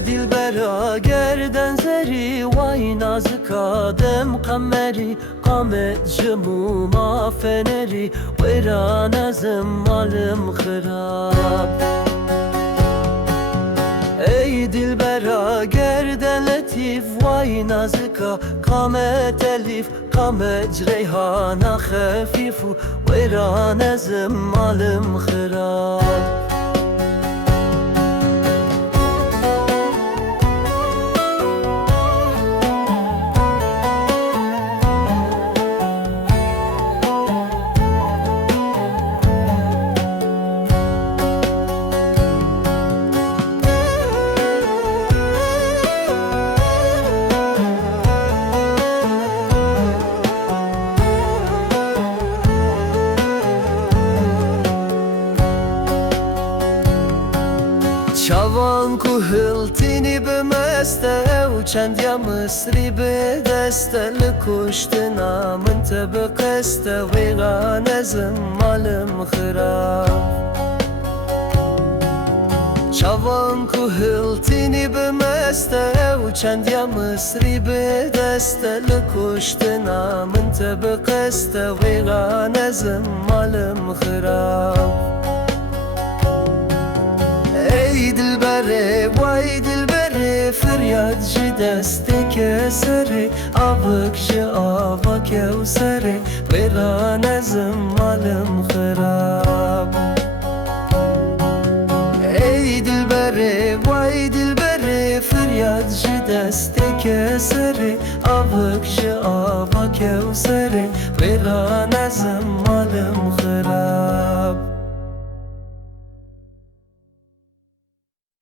ای دلبرا گردن زری وای نازک آدم قمری قامت جمو ما فنری ویران ازم مالم خراب ای دلبرا گردن لطیف وای نازکا قامت الیف قامت ریحان خفیف ویران ازم مالم خراب چوان کو هلتینی به مسته و چند یا مصری به دسته لکشتنا من تب قسته ویغان ازم مالم خراب چوان کو هلتینی به مسته و چند یا مصری به دسته لکشتنا من تب قسته ویغان ازم مالم خراب ای دلبره وای دلبره فریاد جی دست کسره آبک جی آبا کوسره ویران ازم مالم خراب ای دلبره وای دلبره فریاد جی دست کسره آبک جی آبا کوسره ویران ازم مالم خراب